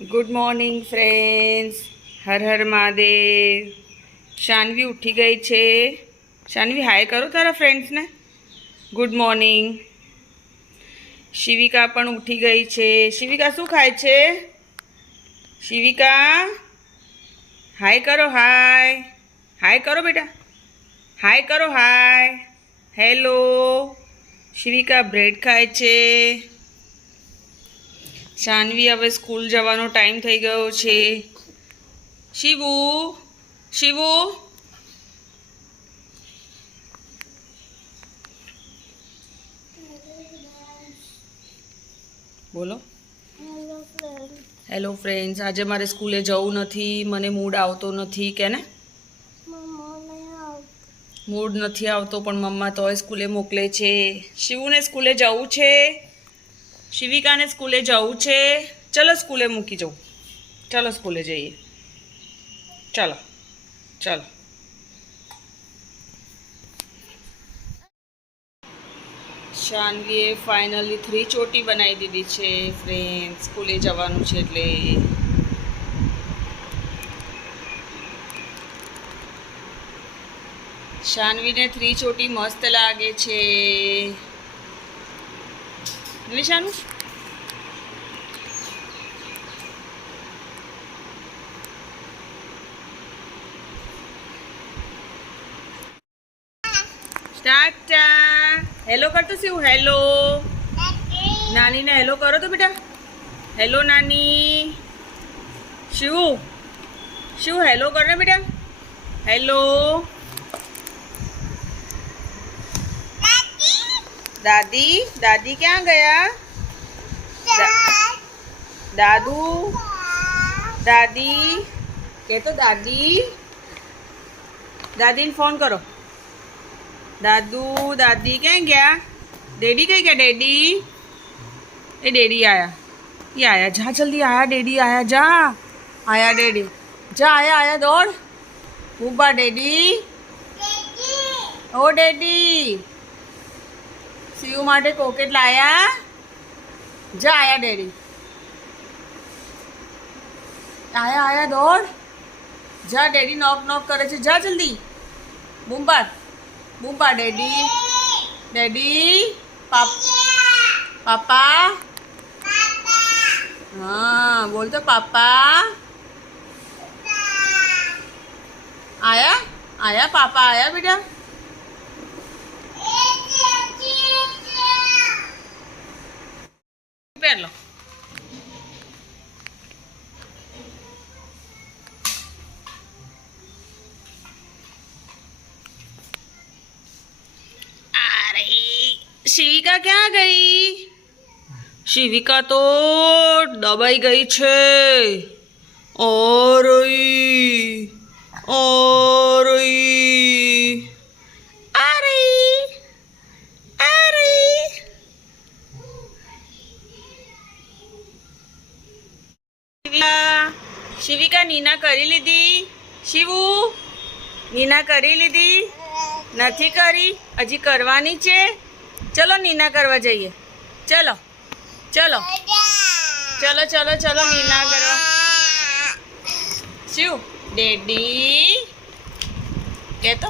Good morning friends. Har Har Mahadev. Shanvi उठी गई छे। शानवी हाय करो तारा फ्रेंड्स ने। Good morning. शिविका पण उठी गई छे। शिविका शू खाय छे? शिविका हाय करो। हाय हाय करो बेटा। हाय करो। Hi hello. शिविका ब्रेड खाय छे। शानवी હવે સ્કૂલ જવાનો ટાઈમ થઈ ગયો છે। શિવુ શિવુ બોલો। હેલો ફ્રેન્ડ્સ, આજે મારે સ્કૂલે જવું નથી, મને મૂડ આવતો નથી કે ને મૂડ નથી આવતો પણ મમ્મા તોય સ્કૂલે મોકલે છે। શિવુને સ્કૂલે જવું છે, શિવિકાને સ્કૂલે જવું છે। ચલો સ્કૂલે મૂકી જાઉં। ચલો સ્કૂલે જઈએ। ચલો ચલો। શાનવીએ ફાઇનલી 3 ચોટી બનાવી દીધી છે ફ્રેન્ડ। સ્કૂલે જવાનું છે એટલે શાનવીને 3 ચોટી મસ્ત લાગે છે। નિશાનુ स्टार्ट। हेलो कर तो शिव। हेलो नानी ने हेलो करो तो बेटा। हेलो नानी। शिव शिव हेलो कर रहे बेटा। हेलो दादी। दादी क्या गया? दादू दादी कह तो दादी। दादी ने फोन करो। दादू दादी क्या गया? डैडी कहीं गया? डैडी ए डैडी आया। ये आया। जा जल्दी आया। डैडी आया। जा आया डैडी। जा आया आया दौड़। ऊबा डैडी। ओ डैडी शिव माटे कोकेट लाया। जा आया डैडी। आया आया दौड़। जा डैडी नॉक नॉक करे छे। जा जल्दी। Boom बूम्बा daddy. डैडी पापा। हाँ बोल तो पापा। आया आया पापा आया बेटा। पहन लो। शिविका क्या गई? शिविका तो दबाई गई छे। और शिविका नीना करी लीधी। शिवू नीना करी लीधी नहीं करी? हजी करवानी छे। चलो नीना करवा जाइए। चलो चलो चलो चलो चलो नीना करवा। शिव डैडी कह तो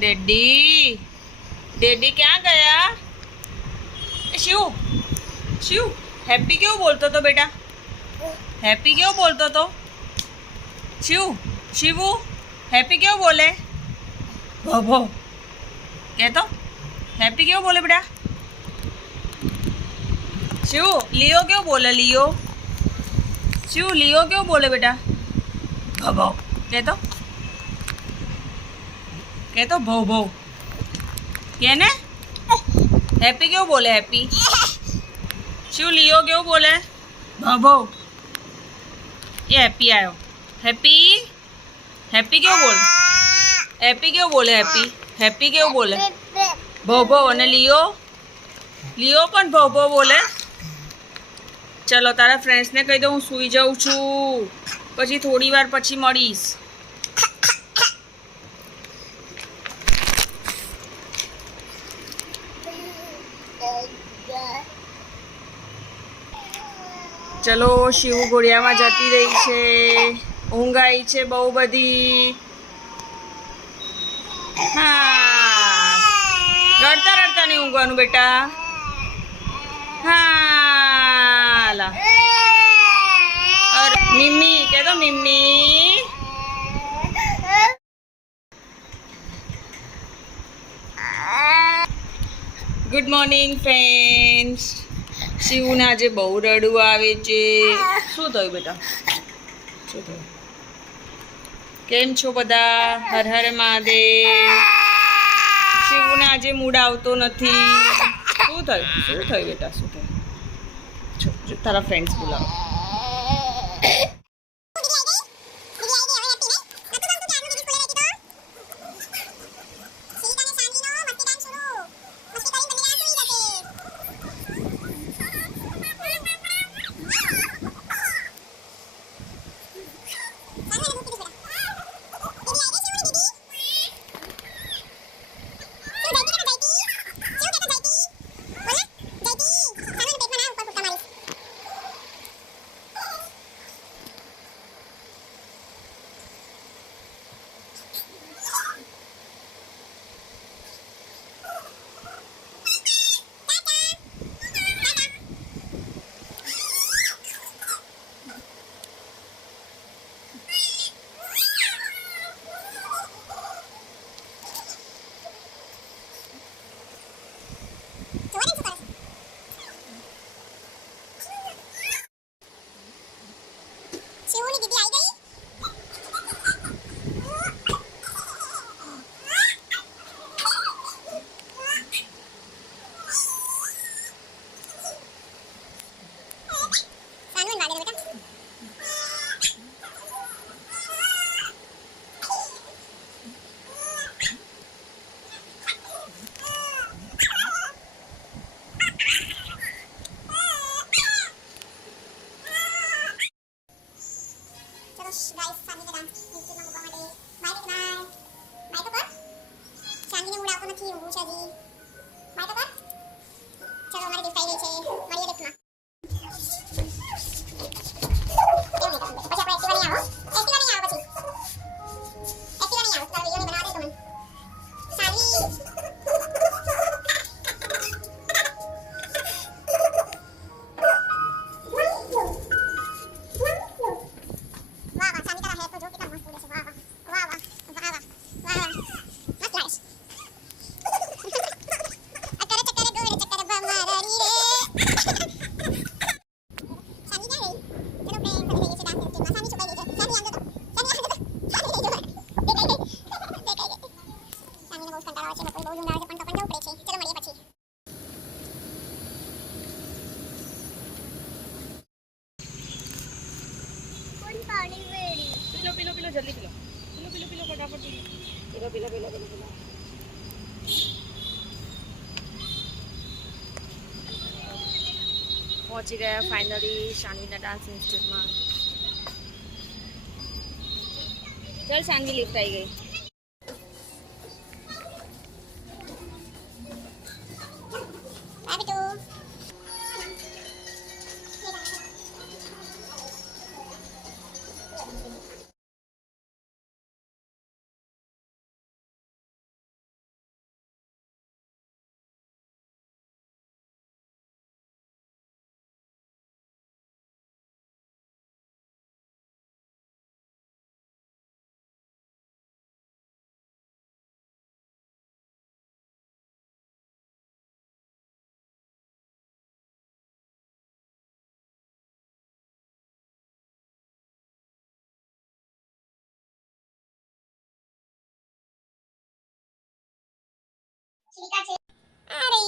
डैडी। डैडी क्या गया? शिव शिव हैप्पी क्यों बोलते तो बेटा? हैप्पी क्यों बोलते तो? शिव शिवू हैप्पी क्यों बोले? भो भो कह तो हैप्पी क्यों बोले बेटा? शिव लियो क्यों बोले? लियो शिव लियो क्यों बोले बेटा? भो भो कह तो भो भो कह ने। हैप्पी क्यों बोले? हैप्पी शिव लियो क्यों बोले? भो भो। ये हैप्पी आयो। हैप्पी हैप्पी क्यों बोले? हैप्पी क्यों बोले? हैप्पी हैप्पी क्यों बोले? भो भो ने लियो लियो पण भो भो बोले। चलो तारा फ्रेंड्स ने कही दो हूँ सूई जाऊँ छू। पछी थोड़ी वार पछी मळीश। ચલો શિવ ઘોડિયામાં જતી રહી છે. ઊંઘ આવી છે બહુ બધી. હા, રડતા રડતા નહીં ઊંઘવાનું બેટા. હા લા મિમ્મી કહે તો મિમ્મી. Good morning friends. શિવને આજે બહુ રડવું આવે છે. શું થયું બેટા? શું થયું? કેમ છો બધા? હર હર મહાદેવ. શિવને આજે મૂડ આવતો નથી. શું થયું? શું થયું બેટા? શું થયું? તારા ફ્રેન્ડ્સ બોલાવો. શિવની દીદી આવી ગઈ. સાનુ વાગે બેટા. गाइस शादी का डांस YouTube માં મૂકવા માટે બાય બાય બાય તો કર. શાંતિને મૂડ આવતો નથી. ઊંઘું છે હજી. બાય તો કર. ચલો અમારી લિફ્ટ આવી ગઈ છે. મળીએ લિફ્ટમાં. પછી આપણે એક્ટિવા નહીં આવો. એક્ટિવા નહીં આવો પછી. એક્ટિવા નહીં આવો. તારો વિડિયો નહીં બનાવવા દે તમને. શાદી पीलो पीलो जल्दी पीलो. पीलो पीलो पीलो फटाफट पीलो. पीलो पीलो पीलो पीलो पीलो. पहुंची गया फाइनली शानवीना डांस इंस्टीट्यूट में. चल शानवी लिफ्ट आई गई. Chika છે. અરે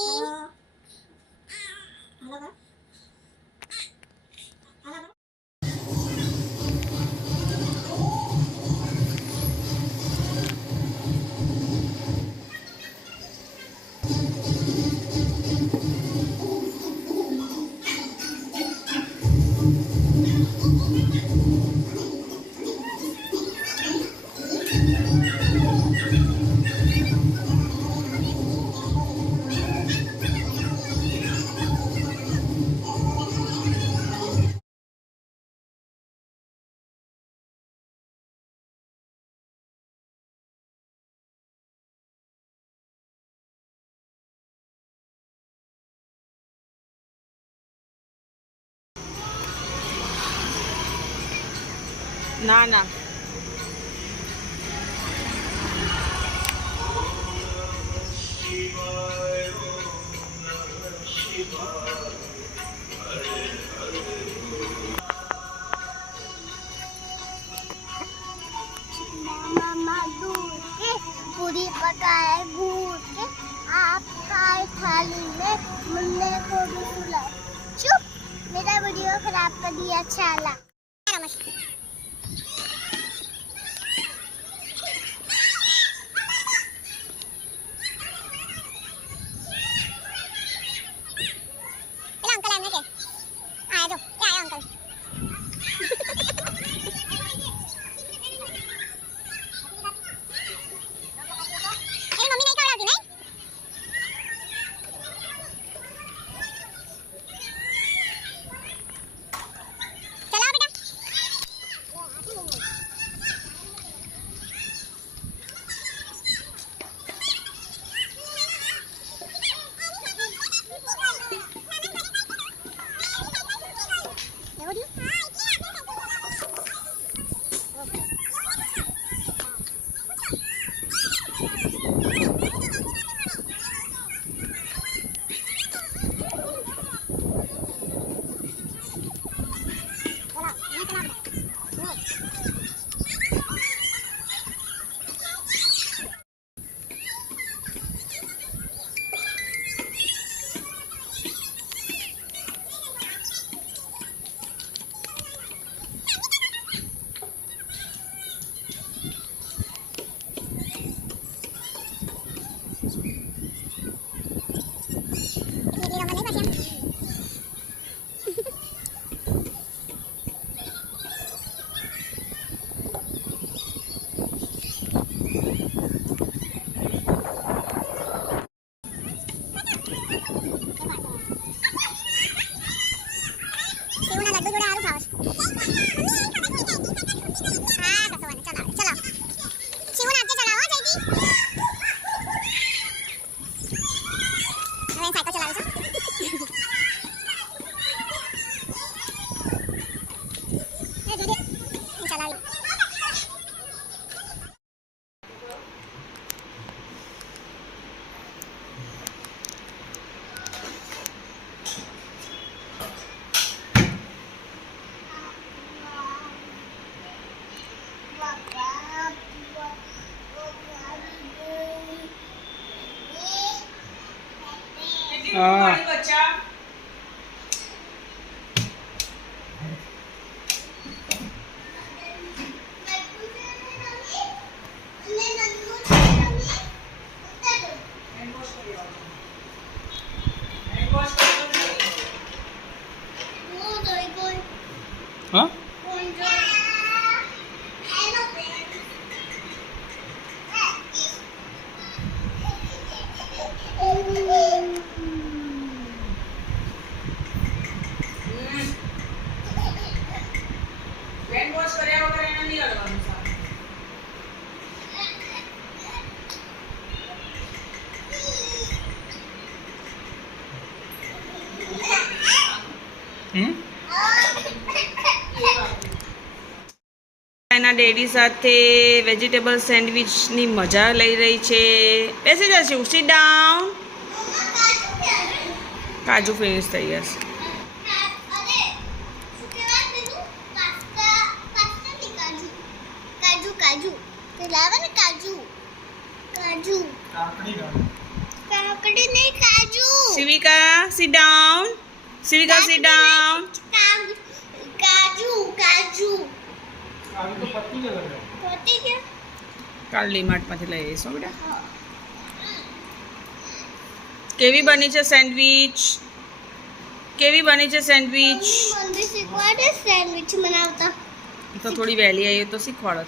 હાલો હાલો. ના ના मामा दूध के पूरी पकाए दूध के आप खाए थाली में मुन्ने को भी सुलाए चुप मेरा वीडियो खराब कर दिया चाला બચ્ચા हाँ હેન્ડ વોશ કર્યા વગર એને નહીં અડવાનું સારું. એના ડેડી સાથે વેજીટેબલ સેન્ડવિચની મજા લઈ રહી છે. બેસી જશે. Sit down. કાજુ ફિનિશ થઈ જશે. काजू लावा ना काजू काजू काकड़ी नहीं काजू शिविका sit down. शिविका sit down. काजू काजू अभी तो पत्ती लग रहा है पत्ती क्या કાલ ડીમાર્ટમાંથી લઈ આવીશું બેટા. કેવી બની છે સેન્ડવિચ? કેવી બની છે સેન્ડવિચ? મંદી શીખવાડે સેન્ડવિચ બનાવતા તો થોડી વહેલી આવી તો શીખવાડો.